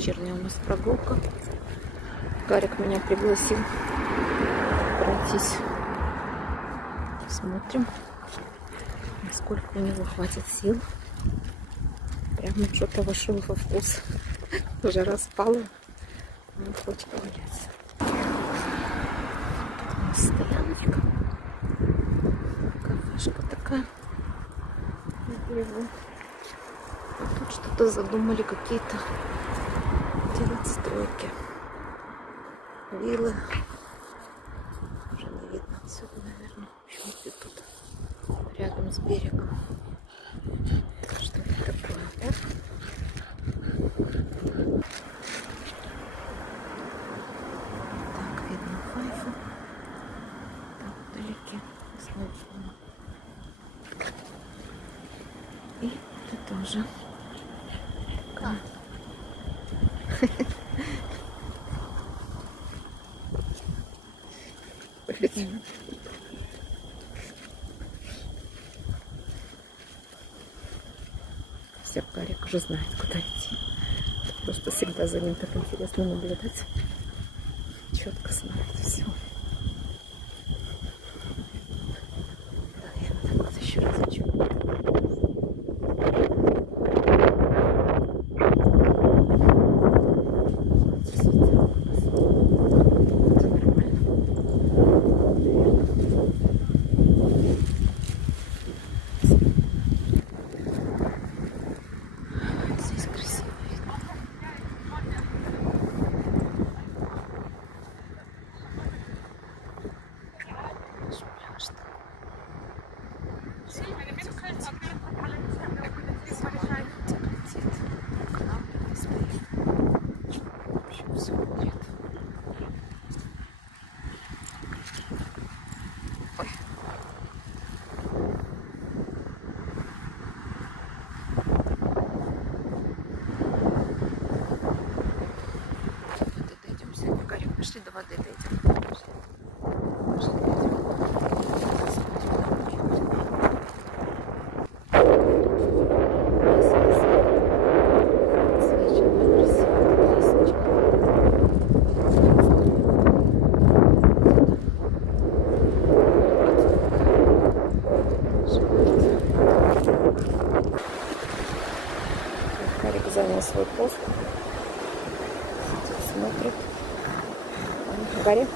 вечерняя у нас прогулка. Гарик меня пригласил пройтись. Смотрим, насколько у него хватит сил. Прямо что-то вошел во вкус. Жара спала, он хочет гулять. Тут у нас стояночка. Кафешка такая. А тут что-то задумали, какие-то делать стройки. Виллы. Уже не видно отсюда, наверное. Еще тут рядом с берегом. Что это такое? Оп. Так, видно Хайфу. Там вдалеке. Снова. И это тоже. Такая. Все, Гарик уже знает, куда идти. Просто всегда за ним так интересно наблюдать. Четко знает все. Да, я вот так вот еще разочек. Пошли до воды дойдем. Пошли. Гарик занял свой пост. Сидит, смотрит. Гарри.